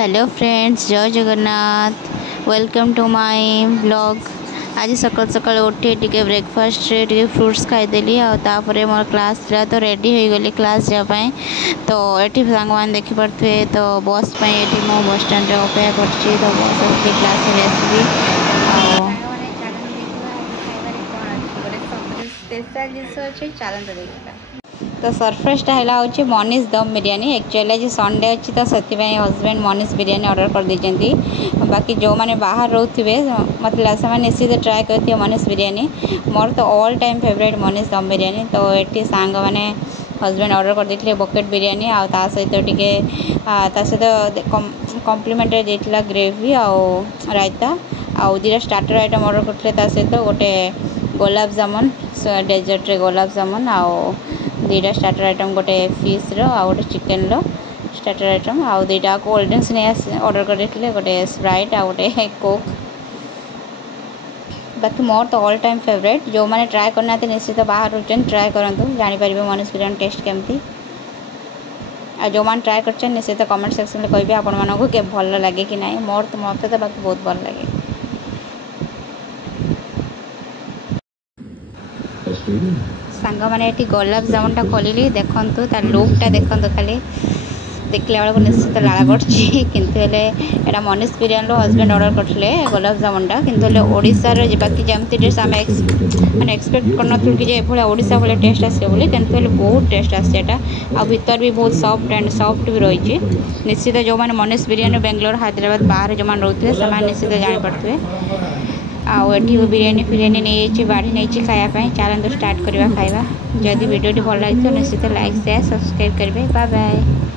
Hello friends, जय Jagannath. Welcome to my blog. आज सकाल सकाल उठे टिके ब्रेकफास्ट टिके फ्रूट्स खाईदेली आपर मोर क्लास था तो रेडी हो गली क्लास जावाई। तो ये सांग मैंने देखिपे तो बस ये मो बस स्टैंड अपेक्षा कर तो बस आस क्लास आसबी स्पेशल जिस अच्छे चलते देखा। तो सरप्राइजटा है मनीष दम बिरयानी। एक्चुअली आज संडे अच्छी तो से हजबैंड मनीष बिरयानी ऑर्डर कर देती। बाकी जो मैंने बाहर रोथे मतलब से निश्चित ट्राए करते मनीष बिरयानी। मोर तो ऑल टाइम फेवरेट मनीष दम बिरयानी। तो ये सांग मैंने हजबैंड ऑर्डर कर देते बकेट बिरयानी आ सहित टिके सहित कम्प्लीमेंटरी देता ग्रेवी आउ रायता आउ दुटा स्टार्टर आइटम ऑर्डर करते सहित गोटे गुलाब जामुन डेजर्ट रे गुलाब जामुन आउ दुटा स्टार्टर आइटम गोटे फिश रोटे चिकेन स्टार्टर आइटम आउ दुटा कोल्ड ड्रिंक्स नहीं ऑर्डर करते गोटे स्प्राइट आ गोटे कोक। बाकी मोर तो ऑल टाइम फेवरेट। जो मैंने ट्राए करना निश्चित बाहर रुचन ट्राए करूँ जापर मनीष बिरयानी टेस्ट केमती। जो मैंने ट्राए कर निश्चित कमेंट सेक्शन में कहे आपण मानक के भल लगे कि ना। मोर तो मत तो बाकी बहुत भल लगे। सांग मैंने ये गुलाब जामुनटा खोलिली देखु तार लुकटा देखु खाली देखला बेलू निश्चित लाल पड़े कि मनीष बिरयानी हजबैंड ऑर्डर करते गुलाब जामुनटा कि ओडार बाकी जमती टेस्ट आम मैंने एक्सपेक्ट कर कि ये ओडिशा भाई टेस्ट आसो कि बहुत टेस्ट आसा आ भीतर भी बहुत सॉफ्ट एंड सॉफ्ट भी रही। निश्चित जो मैंने मनीष बिरयानी बेंगलोर हैदराबाद बाहर जो मैंने रोते से निश्चित जापे आठी बिरयानी फिरयानी नहीं बाढ़ी नहीं खायापी। चलते स्टार्ट करवा खाଇବା। जदि वीडियो भल लगे तो निश्चित लाइक शेयर सब्सक्राइब करेंगे। Bye bye.